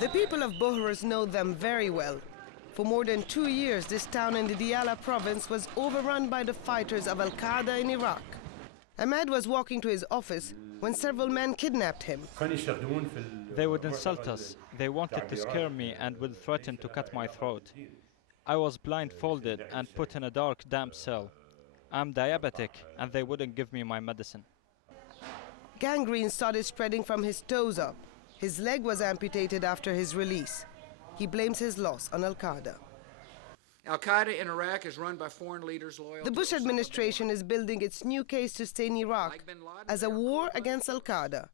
The people of Bohros know them very well. For more than 2 years, this town in the Diyala province was overrun by the fighters of Al-Qaeda in Iraq. Ahmed was walking to his office when several men kidnapped him. They would insult us. They wanted to scare me and would threaten to cut my throat. I was blindfolded and put in a dark, damp cell. I'm diabetic, and they wouldn't give me my medicine. Gangrene started spreading from his toes up. His leg was amputated after his release. He blames his loss on Al-Qaeda. Al-Qaeda in Iraq is run by foreign leaders loyal. The Bush administration is building its new case to stay in Iraq as a war against Al-Qaeda.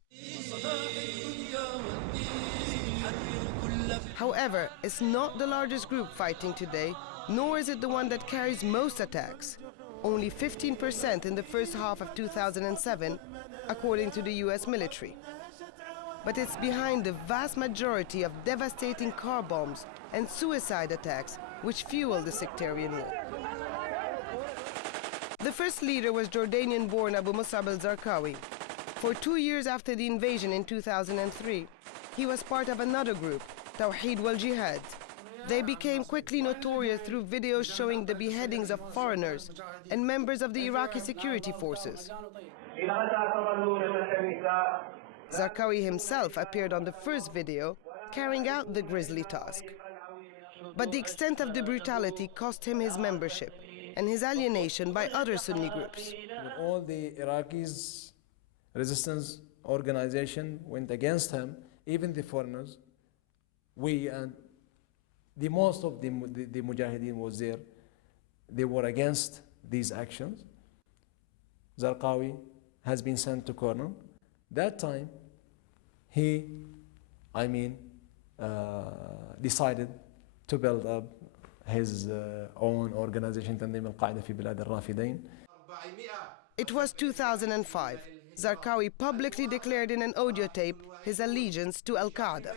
However, it's not the largest group fighting today, nor is it the one that carries most attacks. Only 15% in the first half of 2007, according to the US military. But it's behind the vast majority of devastating car bombs and suicide attacks which fuel the sectarian war. The first leader was Jordanian-born Abu Musab al-Zarqawi. For 2 years after the invasion in 2003, he was part of another group, Tawheed wal-Jihad. They became quickly notorious through videos showing the beheadings of foreigners and members of the Iraqi security forces. Zarqawi himself appeared on the first video, carrying out the grisly task. But the extent of the brutality cost him his membership and his alienation by other Sunni groups. All the Iraqis' resistance organization went against him, even the foreigners. We and the most of the Mujahideen was there. They were against these actions. Zarqawi has been sent to corner. That time, he, decided to build up his own organization, Tanzim Al-Qaeda fi Bilad al-Rafidain. It was 2005. Zarqawi publicly declared in an audio tape his allegiance to Al-Qaeda.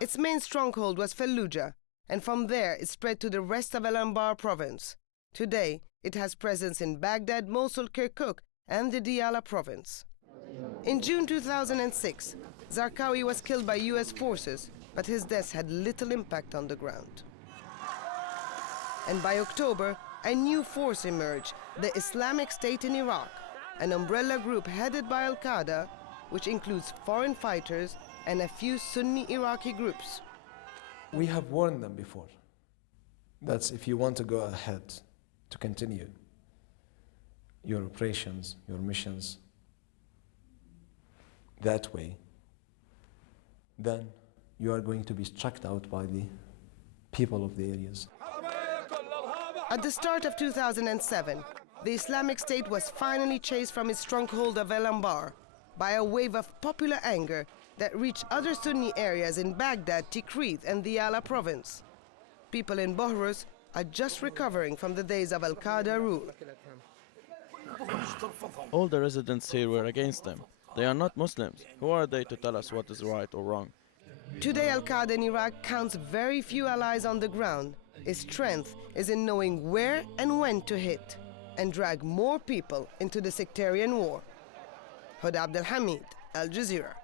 Its main stronghold was Fallujah, and from there it spread to the rest of Al-Anbar province. Today, it has presence in Baghdad, Mosul, Kirkuk, and the Diyala province. In June 2006, Zarqawi was killed by US forces, but his death had little impact on the ground. And by October, a new force emerged, the Islamic State in Iraq, an umbrella group headed by Al-Qaeda, which includes foreign fighters and a few Sunni Iraqi groups. We have warned them before. That's if you want to go ahead, to continue your operations, your missions that way, then you are going to be struck out by the people of the areas. At the start of 2007, the Islamic State was finally chased from its stronghold of Al-Anbar by a wave of popular anger that reached other Sunni areas in Baghdad, Tikrit, and the Diyala province. People in Bohros are just recovering from the days of Al-Qaeda rule. All the residents here were against them. They are not Muslims. Who are they to tell us what is right or wrong? Today, Al-Qaeda in Iraq counts very few allies on the ground. Its strength is in knowing where and when to hit and drag more people into the sectarian war. Hoda Abdel Hamid, Al Jazeera.